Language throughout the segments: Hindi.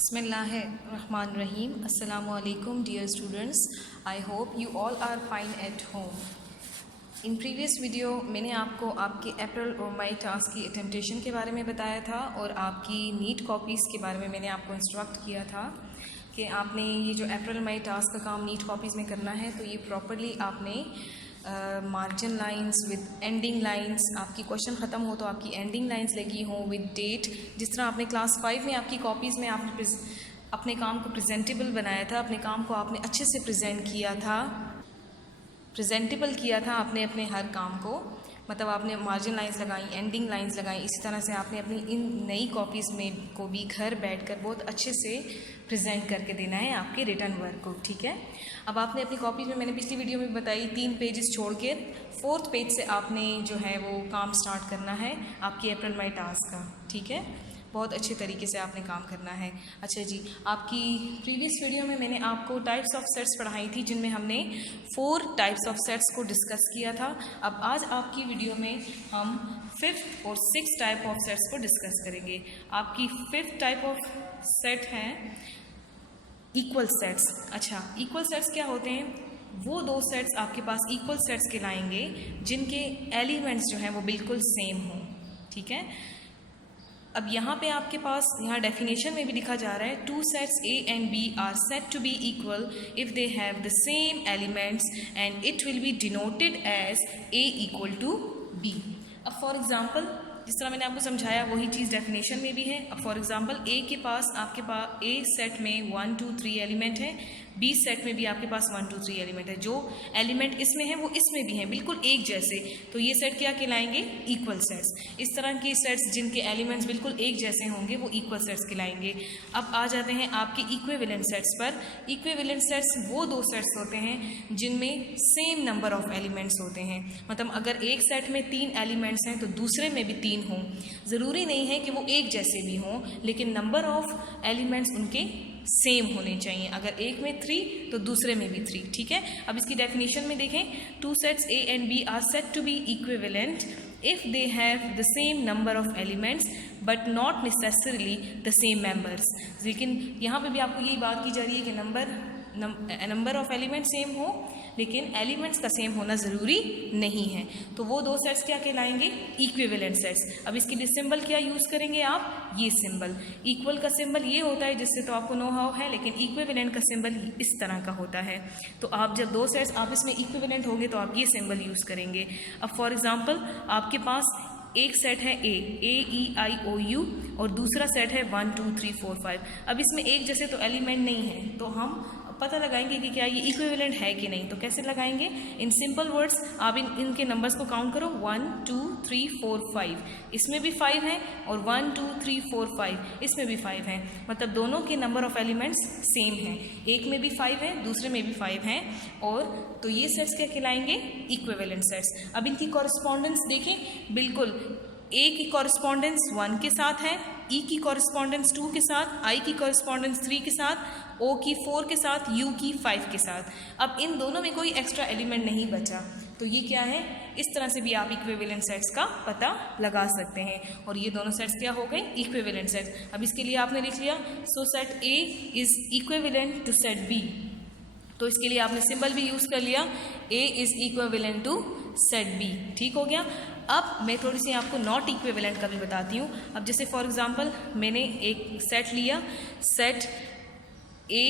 Bismillahirrahmanirrahim. Assalamu alaikum dear students. I hope you all are fine at home. In previous video मैंने आपको आपके अप्रैल और मई टास्क की अटेम्पटेशन के बारे में बताया था और आपकी नीट कॉपीज़ के बारे में मैंने आपको इंस्ट्रक्ट किया था कि आपने ये जो अप्रैल मई टास्क का काम नीट कॉपीज़ में करना है तो ये प्रॉपरली आपने margin lines with ending lines, आपकी क्वेश्चन ख़त्म हो तो आपकी एंडिंग लाइंस लगी हों विद डेट। जिस तरह आपने क्लास 5 में आपकी कॉपीज़ में आपने अपने काम को प्रेजेंटेबल बनाया था, अपने काम को आपने अच्छे से प्रेजेंटेबल किया था आपने अपने हर काम को, मतलब आपने मार्जिन लाइंस लगाई, एंडिंग लाइंस लगाई। इसी तरह से आपने अपनी इन नई कॉपीज़ में को भी घर बैठकर बहुत अच्छे से प्रेजेंट करके देना है आपके रिटर्न वर्क को, ठीक है। अब आपने अपनी कॉपीज़ में, मैंने पिछली वीडियो में बताई, 3 पेजेस छोड़ के 4th पेज से आपने जो है वो काम स्टार्ट करना है आपकी अप्रैल मई टास्क का, ठीक है। बहुत अच्छे तरीके से आपने काम करना है। अच्छा जी, आपकी प्रीवियस वीडियो में मैंने आपको टाइप्स ऑफ सेट्स पढ़ाई थी जिनमें हमने 4 टाइप्स ऑफ सेट्स को डिस्कस किया था। अब आज आपकी वीडियो में हम 5th और 6th टाइप ऑफ सेट्स को डिस्कस करेंगे। आपकी 5th टाइप ऑफ सेट है इक्वल सेट्स। अच्छा, इक्वल सेट्स क्या होते हैं? वो 2 सेट्स आपके पास इक्वल सेट्स कहलाएंगे जिनके एलिमेंट्स जो हैं वो बिल्कुल सेम हों, ठीक है। अब यहाँ पे आपके पास यहाँ डेफिनेशन में भी लिखा जा रहा है 2 sets A and B are set to be equal if they have the same elements and it will be denoted as A equal to B। अब फॉर एग्जांपल जिस तरह मैंने आपको समझाया वही चीज़ डेफिनेशन में भी है। अब फॉर एग्जांपल आपके पास A सेट में 1 2 3 एलिमेंट है, B सेट में भी आपके पास 1 2 3 एलिमेंट है। जो एलिमेंट इसमें है वो इसमें भी हैं, बिल्कुल एक जैसे, तो ये सेट क्या कहलाएंगे? Equal sets. इस तरह की सेट्स जिनके एलिमेंट्स बिल्कुल एक जैसे होंगे वो इक्वल सेट्स कहलाएंगे। अब आ जाते हैं आपके इक्विवेलेंट सेट्स पर। इक्विवेलेंट सेट्स वो 2 सेट्स होते हैं जिनमें सेम नंबर ऑफ एलिमेंट्स होते हैं। मतलब अगर एक सेट में 3 एलिमेंट्स हैं तो दूसरे में भी 3 हों। ज़रूरी नहीं है कि वो एक जैसे भी हों, लेकिन नंबर ऑफ एलिमेंट्स उनके सेम होने चाहिए। अगर एक में 3 तो दूसरे में भी 3, ठीक है। अब इसकी डेफिनेशन में देखें, 2 sets A and B are set to be equivalent if they have the same number of elements but not necessarily the same members. लेकिन यहाँ पे भी आपको यही बात की जा रही है कि नंबर ऑफ एलिमेंट सेम हो लेकिन एलिमेंट्स का सेम होना ज़रूरी नहीं है। तो वो 2 सेट्स क्या कहलाएंगे? Equivalent sets. अब इसके लिए सिंबल क्या यूज़ करेंगे आप? ये सिंबल। इक्वल का सिंबल ये होता है जिससे तो आपको नो हाउ है, लेकिन इक्विवेलेंट का सिंबल इस तरह का होता है। तो आप जब 2 सेट्स आपस में इक्विवेलेंट होंगे तो आप ये सिंबल यूज़ करेंगे। अब फॉर एग्जाम्पल आपके पास एक सेट है A E I O U और दूसरा सेट है 1 2 3 4 5। अब इसमें एक जैसे तो एलिमेंट नहीं है, तो हम पता लगाएंगे कि क्या ये इक्विवेलेंट है कि नहीं। तो कैसे लगाएंगे? इन सिंपल वर्ड्स आप इनके नंबर्स को काउंट करो, 1 2 3 4 5। इसमें भी 5 हैं और 1 2 3 4 5 इसमें भी 5 हैं। मतलब दोनों के नंबर ऑफ एलिमेंट्स सेम हैं। एक में भी 5 है, दूसरे में भी 5 हैं, और तो ये सेट्स क्या कहलाएंगे? Equivalent sets. अब इनकी कॉरस्पॉन्डेंस देखें, बिल्कुल A की कॉरस्पॉन्डेंस 1 के साथ है, E की कॉरस्पॉन्डेंस 2 के साथ, I की कॉरस्पॉन्डेंस 3 के साथ, O की 4 के साथ, U की 5 के साथ। अब इन दोनों में कोई एक्स्ट्रा एलिमेंट नहीं बचा, तो ये क्या है? इस तरह से भी आप इक्विवेलेंट सेट्स का पता लगा सकते हैं। और ये दोनों सेट्स क्या हो गए? Equivalent sets. अब इसके लिए आपने लिख लिया, so set A is equivalent to set B। तो इसके लिए आपने सिंबल भी यूज़ कर लिया, A is equivalent to set B, ठीक हो गया। अब मैं थोड़ी सी आपको नॉट इक्विवेलेंट का भी बताती हूँ। अब जैसे फॉर एग्जांपल मैंने एक सेट लिया, set A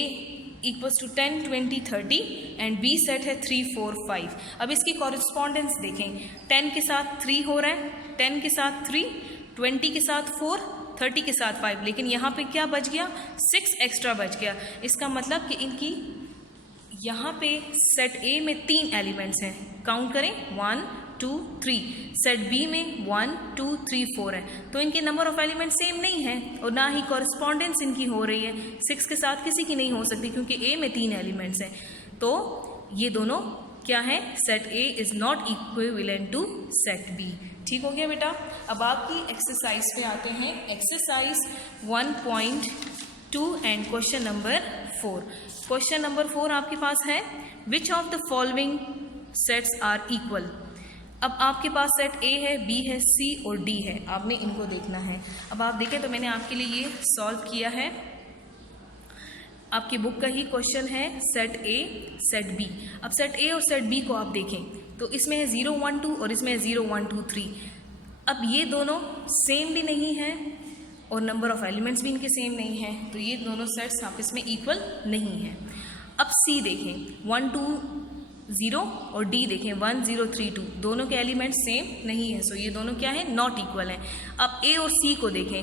equals to 10 20 30 and B set है 3 4 5। अब इसकी कॉरस्पॉन्डेंस देखें, 10 के साथ 3 हो रहा है, 10 के साथ 3, 20 के साथ 4, 30 के साथ 5, लेकिन यहाँ पे क्या बच गया? 6 एक्स्ट्रा बच गया। इसका मतलब कि इनकी यहाँ पे सेट A में 3 एलिमेंट्स हैं, काउंट करें 1 2 3। सेट B में 1 2 3 4 है, तो इनके नंबर ऑफ एलिमेंट सेम नहीं है और ना ही कॉरस्पॉन्डेंस इनकी हो रही है। 6 के साथ किसी की नहीं हो सकती क्योंकि A में 3 एलिमेंट्स हैं। तो ये दोनों क्या है? Set A is not equivalent to set B, ठीक हो गया बेटा। अब आपकी एक्सरसाइज पे आते हैं, exercise 1.2 and question number 4। Question number 4 आपके पास है, which of the following sets are equal. अब आपके पास सेट A है, B है, C और D है, आपने इनको देखना है। अब आप देखें तो मैंने आपके लिए ये सॉल्व किया है। आपकी बुक का ही क्वेश्चन है सेट ए सेट बी। अब सेट ए और सेट बी को आप देखें तो इसमें है 0 1 2 और इसमें है 0 1 2 3। अब ये दोनों सेम भी नहीं है और नंबर ऑफ एलिमेंट्स भी इनके सेम नहीं है, तो ये दोनों सेट्स आपस में इक्वल नहीं है। अब सी देखें 1 2 0 और डी देखें 1 0 3 2, दोनों के एलिमेंट्स सेम नहीं है, सो ये दोनों क्या है, नॉट इक्वल हैं। अब ए और सी को देखें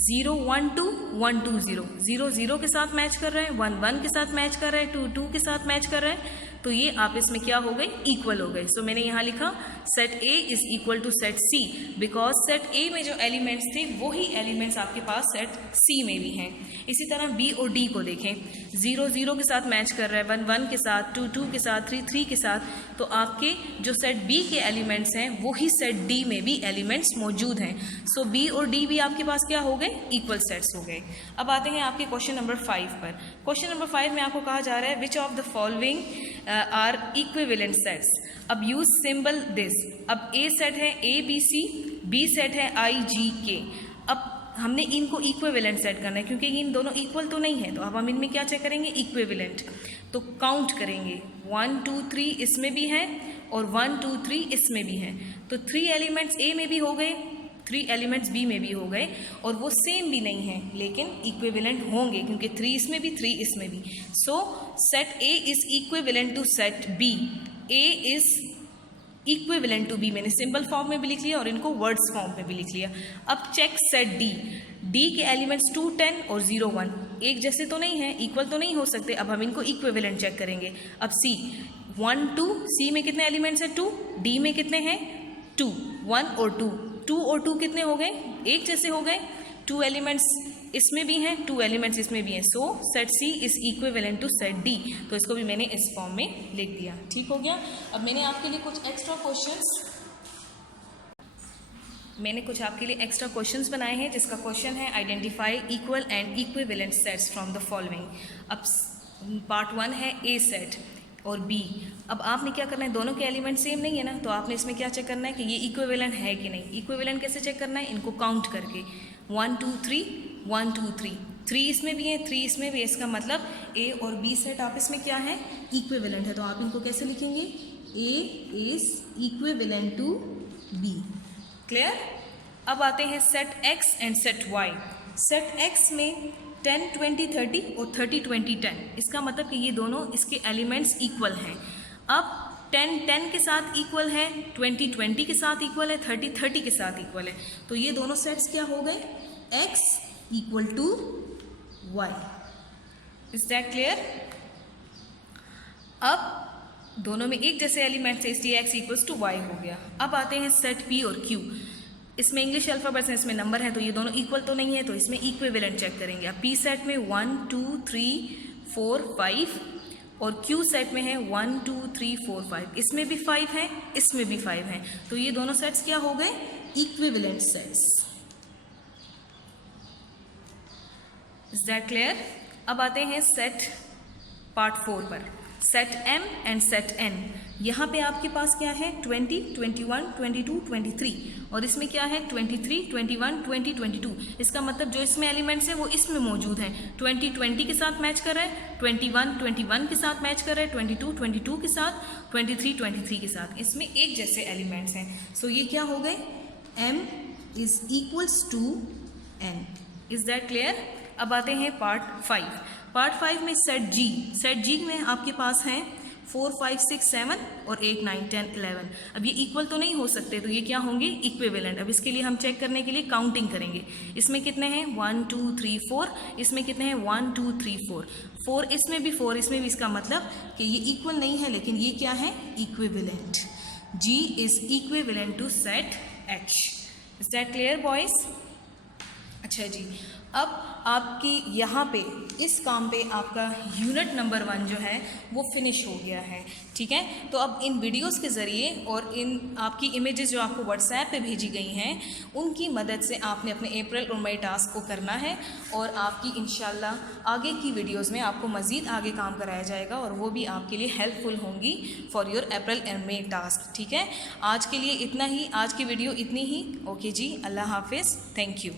0 1 2 1 2 0, 0 0 के साथ मैच कर रहे हैं, 1 1 के साथ मैच कर रहे हैं, 2 2 के साथ मैच कर रहे हैं, तो ये आपस में क्या हो गए, इक्वल हो गए। सो मैंने यहाँ लिखा set A is equal to set C, because set A में जो एलिमेंट्स थे वही एलिमेंट्स आपके पास सेट सी में भी हैं। इसी तरह बी और डी को देखें 0 0 के साथ मैच कर रहा है, 1 1 के साथ, 2 2 के साथ, 3 3 के साथ, तो आपके जो सेट बी के एलिमेंट्स हैं वही सेट डी में भी एलिमेंट्स मौजूद हैं। सो बी और डी भी आपके पास क्या हो गए, इक्वल सेट्स हो गए। अब आते हैं आपके क्वेश्चन नंबर 5 पर। क्वेश्चन नंबर 5 में आपको कहा जा रहा है which of the following are equivalent sets. अब यूज सिंबल दिस। अब ए सेट है A B C, B set है आई जी के। अब हमने इनको इक्विवेलेंट सेट करना है क्योंकि इन दोनों इक्वल तो नहीं है, तो अब हम इनमें क्या चेक करेंगे, इक्विवेलेंट। तो काउंट करेंगे 1 2 3 इसमें भी है और 1 2 3 इसमें भी है, तो 3 एलिमेंट्स ए में भी हो गए, 3 एलिमेंट्स बी में भी हो गए, और वो सेम भी नहीं है लेकिन इक्विवेलेंट होंगे क्योंकि 3 इसमें भी 3 इसमें भी। So set A is equivalent to set B, A is equivalent to B, मैंने सिंबल फॉर्म में भी लिख लिया और इनको वर्ड्स फॉर्म में भी लिख लिया। अब चेक सेट डी, डी के एलिमेंट्स 2 10 और 0 1 एक जैसे तो नहीं है, इक्वल तो नहीं हो सकते, अब हम इनको इक्विवेलेंट चेक करेंगे। अब सी 1 2, सी में कितने एलिमेंट्स हैं 2, डी में कितने हैं 2, 1 और 2, 2 और 2 कितने हो गए, एक जैसे हो गए, 2 एलिमेंट्स इसमें भी हैं, 2 एलिमेंट्स इसमें भी हैं। So set C is equivalent to set D, तो इसको भी मैंने इस फॉर्म में लिख दिया। ठीक हो गया। अब मैंने आपके लिए कुछ एक्स्ट्रा क्वेश्चंस बनाए हैं, जिसका क्वेश्चन है identify equal and equivalent sets from the following. अब पार्ट 1 है ए सेट और बी। अब आपने क्या करना है, दोनों के एलिमेंट सेम नहीं है ना, तो आपने इसमें क्या चेक करना है कि ये इक्विवेलेंट है कि नहीं। इक्विवेलेंट कैसे चेक करना है, इनको काउंट करके 1 2 3 1 2 3, 3 इसमें भी है 3 इसमें भी है, इसका मतलब ए और बी सेट आपस में क्या है, इक्विवेलेंट है। तो आप इनको कैसे लिखेंगे, A is equivalent to B. Clear. अब आते हैं set X and set Y. Set X में 10 20 30 और 30 20 10, इसका मतलब कि ये दोनों इसके एलिमेंट्स इक्वल हैं। अब 10 10 के साथ इक्वल है, 20 20 के साथ इक्वल है, 30 30 के साथ इक्वल है, तो ये दोनों सेट्स क्या हो गए, x equal to y। Is that clear. अब दोनों में एक जैसे एलिमेंट्स है इसलिए x इक्वल्स टू y हो गया। अब आते हैं सेट p और q। इसमें इंग्लिश अल्फ़ाबेट्स हैं, इसमें नंबर है, तो ये दोनों इक्वल तो नहीं है, तो इसमें इक्विवेलेंट चेक करेंगे। अब p सेट में 1 2 3 4 5 और q सेट में है 1 2 3 4 5, इसमें भी 5 है, इसमें भी 5 है, तो ये दोनों सेट्स क्या हो गए, equivalent sets. Is that clear. अब आते हैं सेट पार्ट 4 पर। Set m and set n, यहाँ पे आपके पास क्या है 20 21 22 23, और इसमें क्या है 23 21 20 22। इसका मतलब जो इसमें एलिमेंट्स हैं वो इसमें मौजूद हैं। 20 20 के साथ मैच कर रहा है, 21 21 के साथ मैच कर रहा है, 22 22 के साथ, 23 23 के साथ, इसमें एक जैसे एलिमेंट्स हैं। सो ये क्या हो गए, m is equals to n। Is that clear. अब आते हैं पार्ट 5। पार्ट 5 में सेट जी। सेट जी में आपके पास हैं 4 5 6 7 और 8 9 10 11। अब ये इक्वल तो नहीं हो सकते, तो ये क्या होंगे, इक्विवेलेंट। अब इसके लिए हम चेक करने के लिए काउंटिंग करेंगे। इसमें कितने हैं 1 2 3 4, इसमें कितने हैं 1 2 3 4, 4 इसमें भी 4 इसमें भी, इसका मतलब कि ये इक्वल नहीं है लेकिन ये क्या है, equivalent. G is equivalent to set H. Is that clear boys. अच्छा जी, अब आपकी यहाँ पे इस काम पे आपका यूनिट नंबर 1 जो है वो फिनिश हो गया है। ठीक है, तो अब इन वीडियोस के ज़रिए और इन आपकी इमेजेस जो आपको व्हाट्सएप पे भेजी गई हैं उनकी मदद से आपने अपने अप्रैल और मई टास्क को करना है, और आपकी इंशाल्लाह आगे की वीडियोस में आपको मज़ीद आगे काम कराया जाएगा और वो भी आपके लिए हेल्पफुल होंगी for your April and May task. ठीक है, आज के लिए इतना ही, आज की वीडियो इतनी ही। ओके जी, अल्लाह हाफिज़, थैंक यू।